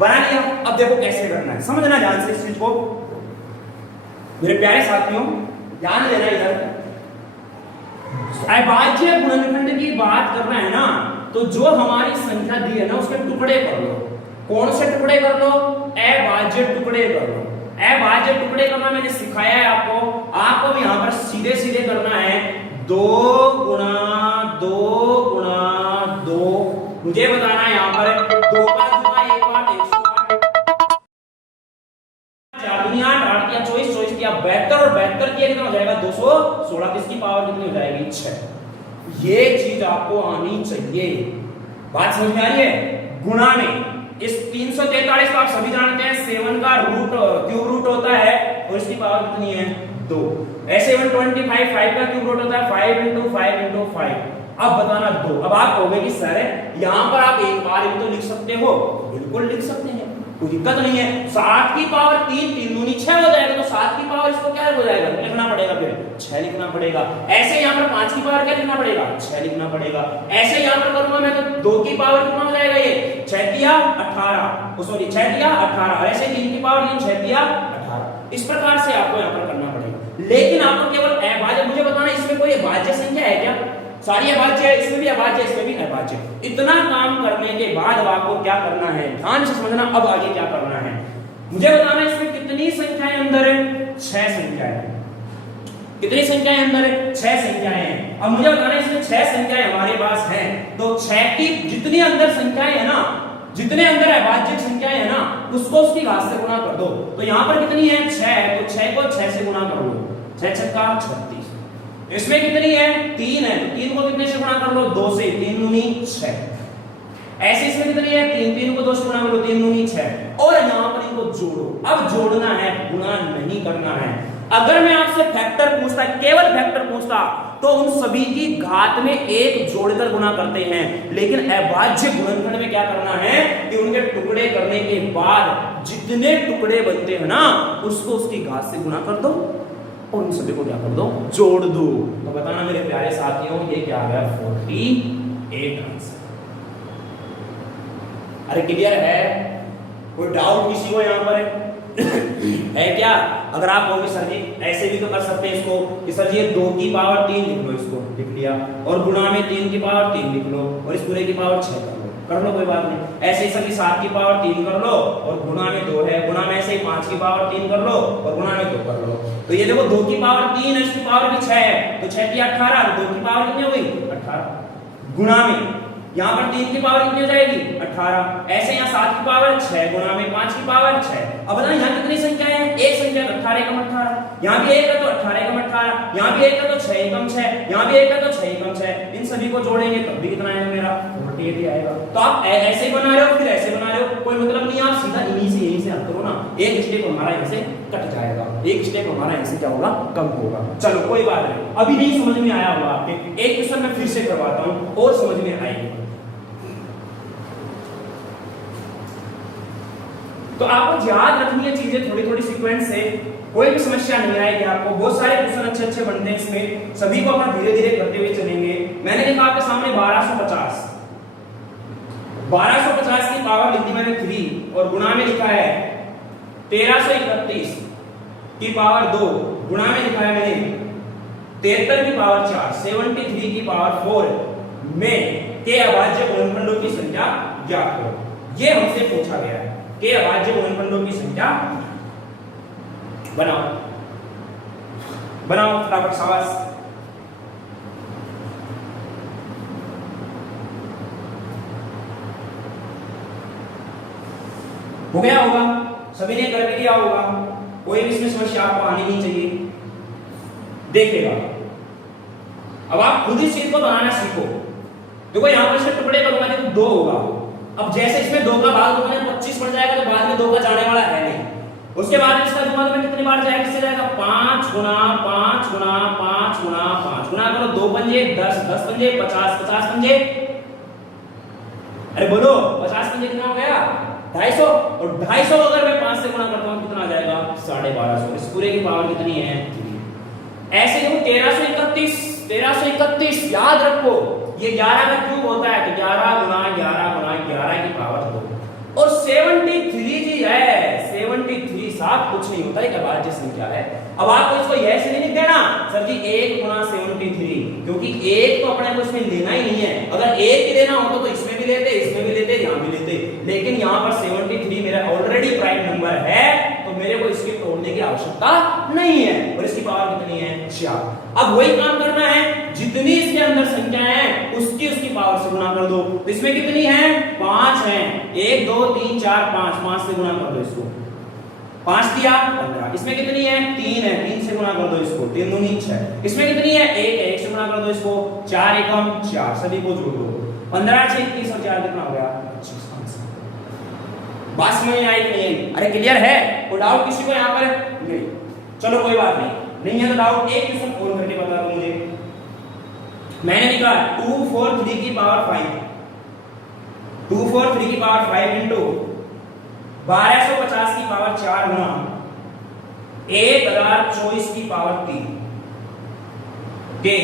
बना लिया। अब देखो कैसे करना है, समझना ध्यान से इस चीज को मेरे प्यारे साथियों, ध्यान देना। इधर अभाज्य गुणनखंड की बात कर रहे हैं ना, तो जो हमारी संख्या दी है ना उसके टुकड़े कर लो। कौन से टुकड़े कर लो? अभाज्य टुकड़े कर लो। अभाज्य टुकड़े करना मैंने सिखाया है आपको। आपको भी यहां पर सीधे सीधे करना है 2 गुणा 2 गुणा 2। मुझे बताना है यहां पर 2 का 2 का 1 बार 108, 4 दुनिया 8 दिया 24, 24 दिया 72 और 72 किया कितना हो जाएगा 216। किसकी पावर कितनी हो जाएगी 6। ये चीज आपको आनी चाहिए। बात समझ में आ रही है? गुणा में इस 343 को आप सभी जानते हैं 7 का रूट क्यूब रूट होता है और इसकी पावर कितनी है 2। ऐसे 125 5 का क्यूब रूट होता है 5 × 5 × 5। अब बताना 2। अब आप कहोगे कि सर यहां पर आप एक बार भी तो लिख सकते हो, बिल्कुल लिख सकते हैं, कोई दिक्कत नहीं है। 7 की पावर 3 3 दूनी 6 हो जाएगा, तो 7 की पावर इसको क्या हो जाएगा, लिखना पड़ेगा, फिर 6 लिखना पड़ेगा। ऐसे यहां पर 5 की पावर क्या लिखना पड़ेगा, 6 लिखना पड़ेगा। ऐसे यहां पर करूंगा मैं तो 2 की पावर कितना हो जाएगा, ये 6 तिया 18, सॉरी 6 तिया 18, ऐसे 3 की पावर 3 6 तिया 18। इस प्रकार से आपको यहां पर करना पड़ेगा। लेकिन आपको केवल अभाज्य मुझे बताना, इसमें कोई अभाज्य संख्या है क्या, सारी अभाज्य है, इसमें भी अभाज्य, इसमें भी अभाज्य। इतना काम करने के बाद अब आपको क्या करना है, ध्यान से समझना, अब आगे क्या करना है मुझे बताना। इसमें कितनी संख्याएं अंदर है, 6 संख्याएं। कितनी संख्याएं अंदर है, 6 संख्याएं हैं। अब मुझे बताना इसमें 6 संख्याएं हमारे पास हैं, तो 6 की जितनी अंदर संख्याएं है ना, जितने अंदर अभाज्य संख्याएं है ना, उसको उसकी घात से गुणा कर दो। तो यहां पर कितनी है, 6 है, तो 6 को 6 से गुणा कर लो, 6 छक्का 36। इसमें कितनी है, 3 है, तो 3 को कितने से गुणा कर लो, 2 से, 3 दूनी 6। ऐसे इसमें कितनी है, 3 3 को 2 से गुणा कर लो, 3 दूनी 6। और यहां पर इनको जोड़ो। अब जोड़ना है, गुणा नहीं करना है। अगर मैं आपसे फैक्टर पूछता, केवल फैक्टर पूछता, तो उन सभी की घात में 1 जोड़कर गुणा करते हैं। लेकिन अभाज्य गुणनखंड में क्या करना है कि उनके टुकड़े करने के बाद जितने टुकड़े बनते हैं ना, उसको उसकी घात से गुणा कर दो और उन सभी को क्या कर दो, जोड़ दो। तो बताना मेरे प्यारे साथियों, ये क्या आ गया, 48 आंसर। अरे क्लियर है, कोई डाउट किसी को यहां पर है क्या? अगर आप कहोगे सर जी ऐसे भी तो कर सकते हैं इसको कि सर जी ये 2 की पावर 3 लिख लो, इसको लिख लिया, और गुणा में 3 की पावर 3 लिख लो, और इस पूरे की पावर 6 कर लो, कोई बात नहीं। ऐसे ही सभी 7 की पावर 3 कर लो, और गुणा में 2 है, गुणा में ऐसे ही 5 की पावर 3 कर लो, और गुणा में 2 कर लो। तो ये देखो 2 की पावर 3 है, इसकी पावर भी 6 है, तो 6 की 18, 2 की पावर कितनी हो गई, 18। गुणा में यहां पर 3 की पावर कितनी हो जाएगी, 18। ऐसे यहाँ 7 की पावर 6, गुणा में 5 की पावर 6। अब बताना यहाँ कितनी संख्या है, एक संख्या, 18 एकम 18, यहाँ भी 1 है तो 18 एकम 18, यहाँ भी 1 है तो 6 एकम 6, यहाँ भी 1 है तो 6 एकम 6। इन सभी को जोड़ेंगे तब भी कितना आएगा मेरा, 48 आएगा। तो आप ऐसे ही बना रहे हो, फिर ऐसे बना रहे हो, कोई मतलब नहीं, आप सीधा इन्हीं से यहीं से हल करो ना। एक स्टेप हमारा यहाँ से कट जाएगा, एक स्टेप हमारा यहाँ से क्या होगा, कम होगा। चलो कोई बात नहीं, अभी नहीं समझ में आया होगा आपके, एक क्वेश्चन मैं फिर से करवाता हूँ और समझ में आएगी। तो आपको याद रखनी है चीजें थोड़ी थोड़ी सीक्वेंस से, कोई भी समस्या नहीं आएगी आपको। बहुत सारे क्वेश्चन अच्छे अच्छे बनते हैं इसमें, सभी को अपना धीरे धीरे करते हुए चलेंगे। मैंने लिखा आपके सामने 1250, 1250 की पावर लिखी मैंने 3, और गुणा में लिखा है 1331 की पावर 2, गुणा में लिखा है मैंने 73 की पावर 4, 73 की पावर 4 में के अभाज्य गुणनखंडों की संख्या ज्ञात करो। ये हमसे पूछा गया है के अभाज्य गुणनखंडों की संख्या बनाओ, बनाओ फटाफट, शाबाश। हो गया होगा, सभी ने कर लिया होगा, कोई भी इसमें समस्या आपको आनी नहीं चाहिए। देखिएगा अब आप खुद ही चीज को बनाना सीखो। देखो यहां पर इसके टुकड़े करूंगा तो 2 होगा। अब जैसे इसमें 2 का भाग दूंगा 25 पड़ जाएगा, तो बाद में 2 का जाने वाला है नहीं। उसके बाद इसका दूंगा तो मैं कितनी बार जाएगा, किससे जाएगा, 5 गुना 5 गुना 5 गुना 5 गुना करो, 2 पंजे 10, 10 पंजे 50, 50 पंजे, अरे बोलो 50 पंजे कितना हो गया, 250। और 250 अगर मैं 5 से गुणा करता हूं कितना आ जाएगा, 1250। इस पूरे की पावर कितनी है, 3। ऐसे देखो 1331, 1331 याद रखो, ये 11 का क्यूब होता है, तो 11 गुना 11 गुना 11 की पावर 2। और 73 जी है, 73 साफ कुछ नहीं होता, एक अभाज्य संख्या है। अब आपको इसको यह से नहीं लिख देना सर जी 1 गुना 73, क्योंकि 1 तो अपने को इसमें लेना ही नहीं है। अगर 1 ही लेना होता तो इसमें भी लेते, इसमें भी लेते, यहां भी लेते, लेकिन यहां पर 73 मेरा ऑलरेडी प्राइम नंबर है, तो मेरे को इसके तोड़ने की आवश्यकता नहीं है। और इसकी पावर कितनी है, 4। अब वही काम करना है, जितनी इसके अंदर संख्या है उसकी पावर से गुणा कर दो। तो इसमें कितनी है, 5 है, 1 2 3 4 5, 5 से गुणा कर दो इसको, 5 दिया 15। इसमें कितनी है, 3 है, 3 से गुणा कर दो इसको, 3 दूनी 6। इसमें कितनी है, 1 है, 1 से गुणा कर दो इसको, 4 एकम 4, सभी को जोड़ दो, 15 से 21 और 4 कितना हो गया, 25 आंसर। बात समझ में आई कि नहीं? अरे क्लियर है, कोई डाउट किसी को यहाँ पर नहीं? चलो कोई बात नहीं, नहीं है तो डाउट एक क्वेश्चन और करके बता दो मुझे। मैंने लिखा 2 4 3 की पावर 5, 2 4 3 की पावर 5 इंटू 1250 की पावर 4 गुना 1024 की पावर 3 के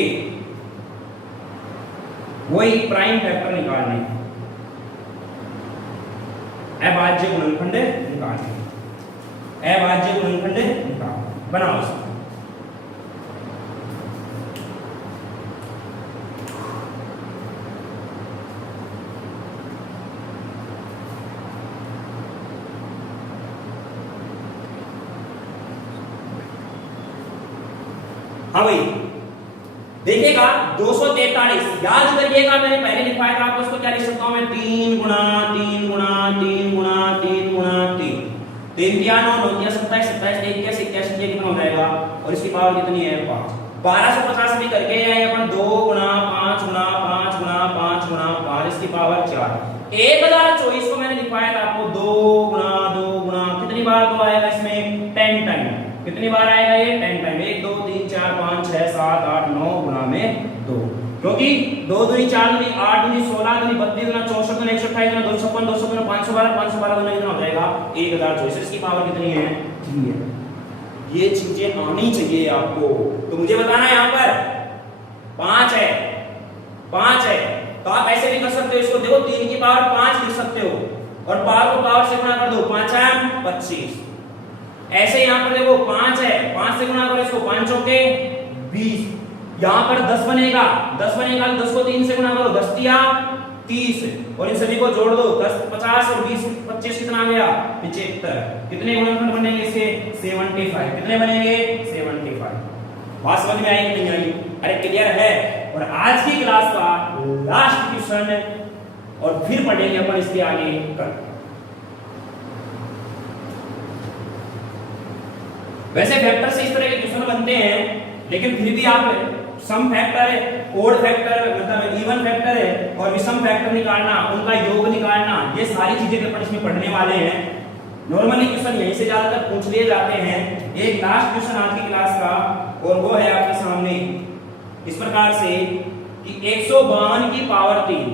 वही प्राइम फैक्टर निकालने, अभाज्य गुणनखंड निकालने, अभाज्य गुणनखंड निकाल बनाओ इसको। हाँ भाई देखिएगा 243 याद करिएगा, मैंने पहले लिखवाया था आपको, उसको क्या लिख सकता हूं मैं 3 गुणा 3 गुणा 3 गुणा 3 गुणा 3, 3 दिया 9 9 दिया 27 27 1 क्या 81 ये कितना हो जाएगा, और इसकी पावर कितनी है 5। 1250 में करके आए अपन 2 गुणा 5 गुणा 5 गुणा 5 गुणा 5 इसकी पावर 4। 1024 को मैंने लिखवाया था आपको 2 गुणा कितनी बार तो आएगा इसमें 10 टाइम, कितनी बार आएगा ये 10 टाइम, 1 2 3 4 5 6 7 8 9 गुना में 2, क्योंकि 2 दूनी 4 दूनी 8 दूनी 16 दूनी 32 दूना 64 दूना 128 दूना 256 256 512 512 दूना कितना हो जाएगा 1024, इसकी पावर कितनी है 3 है। ये चीजें आनी चाहिए आपको, तो मुझे बताना है यहाँ पर 5 है 5 है, तो आप ऐसे भी कर सकते हो इसको, देखो 3 की पावर 5 लिख सकते हो और पावर को पावर से गुणा कर दो, 5 है 25। ऐसे यहाँ पर देखो 5 है, 5 से गुणा करो इसको, 5 चौके 20, यहाँ पर 10 बनेगा, 10 बनेगा तो 10 को 3 से गुणा करो, 10 दिया 30, और इन सभी को जोड़ दो, 10 50 और 20 25 कितना आ गया 75। कितने गुणनखंड बनेंगे इसके 75, कितने बनेंगे 75। बात समझ में आई कि नहीं आई? अरे क्लियर है। और आज की क्लास का लास्ट क्वेश्चन है और फिर पढ़ेंगे अपन इसके आगे कल। वैसे फैक्टर से इस तरह के क्वेश्चन बनते हैं, लेकिन फिर भी आप सम फैक्टर है, ओड फैक्टर मतलब इवन फैक्टर है और विषम फैक्टर निकालना, उनका योग निकालना, ये सारी चीजें अपन इसमें पढ़ने वाले हैं। नॉर्मली क्वेश्चन यहीं से ज्यादातर पूछ लिए जाते हैं। एक लास्ट क्वेश्चन आज की क्लास का और वो है आपके सामने इस प्रकार से कि 152 की पावर 3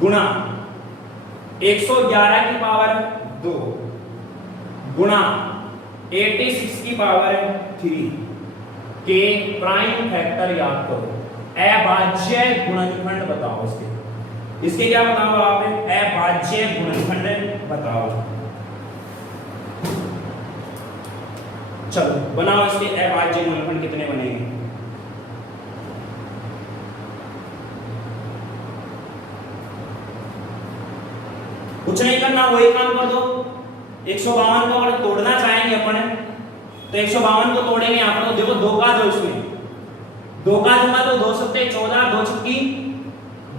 गुणा 111 की पावर 2 गुणा 86 की पावर 3 के प्राइम फैक्टर याद करो। अभाज्य गुणनखंड बताओ इसके क्या बताओ आप? अभाज्य गुणनखंड बताओ। चलो बनाओ इसके अभाज्य गुणनखंड कितने बनेंगे। कुछ नहीं करना, वही काम कर दो। 152 को अगर तोड़ना चाहेंगे अपन तो 152 को तोड़ेंगे यहाँ पर, तो देखो 2 का 2 इसमें 2 का दूंगा तो 2 सत्ते 14 2 छक्की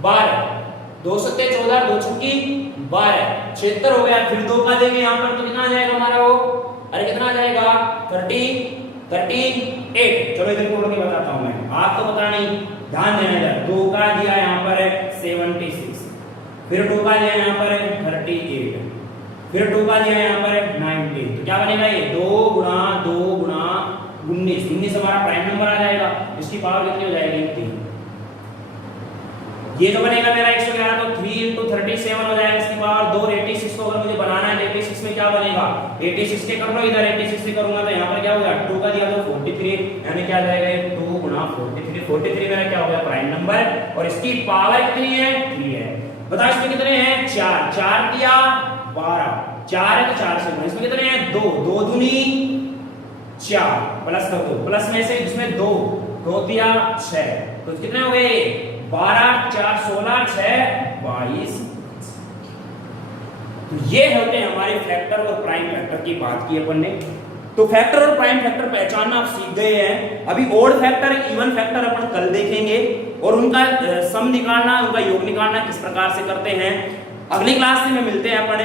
12, 2 सत्ते 14 2 छक्की 12 76 हो गया। फिर 2 का देंगे यहाँ पर तो कितना आ जाएगा हमारा वो, अरे कितना आ जाएगा 38। चलो इधर तोड़ के बताता हूं मैं, आप तो पता नहीं, ध्यान देना इधर। 2 का दिया यहाँ पर 76, फिर 2 का दिया यहाँ पर 38, फिर 2 का दिया यहाँ पर 90, तो क्या बनेगा ये 2 गुणा 19, 19 हमारा प्राइम नंबर आ जाएगा। इसकी पावर कितनी हो जाएगी 3। ये जो बनेगा मेरा 111 तो 3 into 37 हो जाएगा इसकी पावर 2। 86 को अगर मुझे बनाना है 86 में क्या बनेगा 86 के कर लो, इधर 86 से करूंगा तो यहाँ पर क्या होगा 2 का दिया तो 43, यानी क्या जाएगा 2 गुणा 43, 43 मेरा क्या हो गया प्राइम नंबर, और इसकी पावर कितनी है 3 है। बताओ इसमें कितने हैं 4, 4 दिया 12, 4 है तो 4 से गुणा, इसमें कितने हैं 2, 2 दूनी 4 प्लस कर दो, प्लस में से इसमें 2 दिया 6, तो कितने हो गए 12 4 16 6 22। तो ये होते हैं हमारे फैक्टर और प्राइम फैक्टर की बात की अपन ने। तो फैक्टर और प्राइम फैक्टर पहचानना आप सीख गए हैं। अभी ओड फैक्टर इवन फैक्टर अपन कल देखेंगे और उनका सम निकालना, उनका योग निकालना किस प्रकार से करते हैं अगली क्लास में मिलते हैं अपन।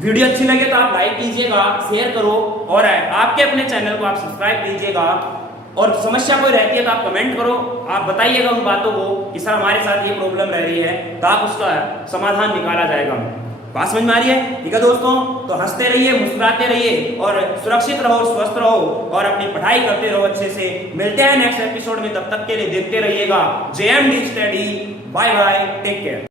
वीडियो अच्छी लगे तो आप लाइक कीजिएगा, शेयर करो और आपके अपने चैनल को आप सब्सक्राइब कीजिएगा, और समस्या कोई रहती है तो आप कमेंट करो, आप बताइएगा उन बातों को कि सर हमारे साथ ये प्रॉब्लम रह रही है, तो आप उसका समाधान निकाला जाएगा। बात समझ में आ रही है? ठीक है दोस्तों, तो हंसते रहिए, मुस्कुराते रहिए और सुरक्षित रहो, स्वस्थ रहो और अपनी पढ़ाई करते रहो अच्छे से। मिलते हैं नेक्स्ट एपिसोड में, तब तक के लिए देखते रहिएगा JMD study. Bye bye, take care.